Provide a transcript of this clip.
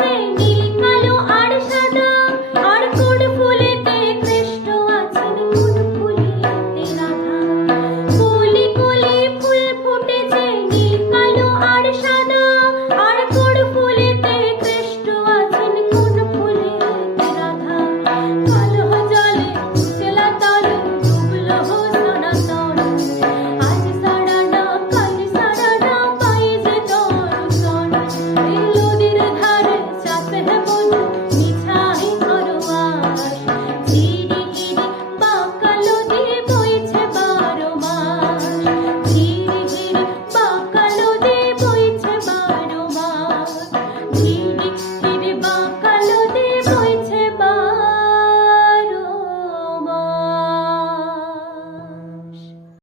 face.